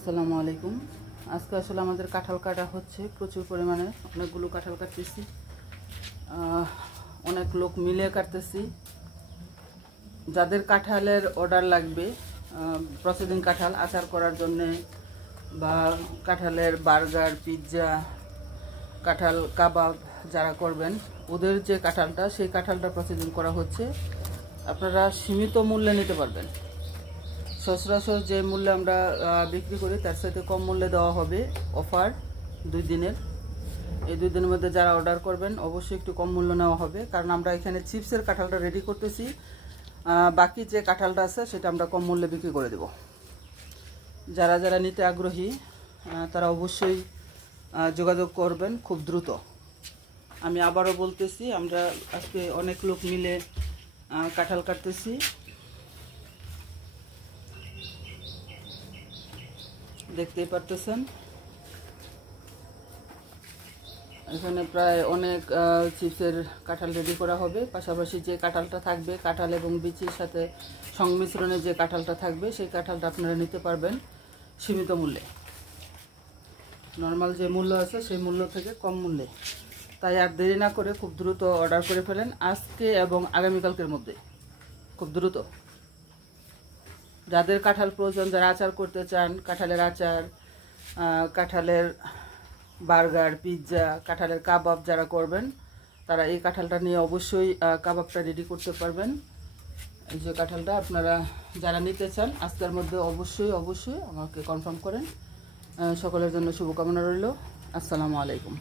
আসসালামু আলাইকুম। আজকে আসলে আমাদের কাঁঠাল কাটা হচ্ছে, প্রচুর পরিমাণে অনেকগুলো কাঁঠাল কাটতেছি, অনেক লোক মিলে কাটতেছি। যাদের কাঁঠালের অর্ডার লাগবে, প্রসেসিং কাঁঠাল আচার করার জন্যে বা কাঁঠালের বার্গার, পিৎজা, কাঁঠাল কাবাব যারা করবেন, ওদের যে কাঁঠালটা, সেই কাঁঠালটা প্রসেসিং করা হচ্ছে। আপনারা সীমিত মূল্যে নিতে পারবেন। সচরাচর যে মূল্যে আমরা বিক্রি করি তার সাথে কম মূল্যে দেওয়া হবে। অফার 2 দিনের। এই 2 দিনের মধ্যে যারা অর্ডার করবেন অবশ্যই একটু কম মূল্য নেওয়া হবে, কারণ আমরা এখানে চিপসের কাঁঠালটা রেডি করতেছি। বাকি যে কাঁঠালটা আছে সেটা আমরা কম মূল্যে বিক্রি করে দেব। যারা যারা নিতে আগ্রহী তারা অবশ্যই যোগাযোগ করবেন খুব দ্রুত। আমি আবারও বলতেছি, আমরা আজকে অনেক লোক মিলে কাঁঠাল কাটতেছি। দেখতেই পারতেছেন এখানে প্রায় অনেক চিপসের কাঁঠাল রেডি করা হবে। পাশাপাশি যে কাঁঠালটা থাকবে, কাঁঠাল এবং বিচির সাথে সংমিশ্রণে যে কাঁঠালটা থাকবে, সেই কাঁঠালটা আপনারা নিতে পারবেন সীমিত মূল্যে। নর্মাল যে মূল্য আছে সেই মূল্য থেকে কম মূল্যে। তাই আর দেরি না করে খুব দ্রুত অর্ডার করে ফেলেন, আজকে এবং আগামীকালকের মধ্যে, খুব দ্রুত। যাদের কাঁঠাল প্রয়োজন, যারা আচার করতে চান, কাঁঠালের আচার, কাঁঠালের বার্গার, পিৎজা, কাঁঠালের কাবাব যারা করবেন, তারা এই কাঁঠালটা নিয়ে অবশ্যই কাবাবটা রেডি করতে পারবেন। এই যে কাঁঠালটা আপনারা যারা নিতে চান আজকের মধ্যে অবশ্যই আমাকে কনফার্ম করেন। সকলের জন্য শুভকামনা রইল। আসসালামু আলাইকুম।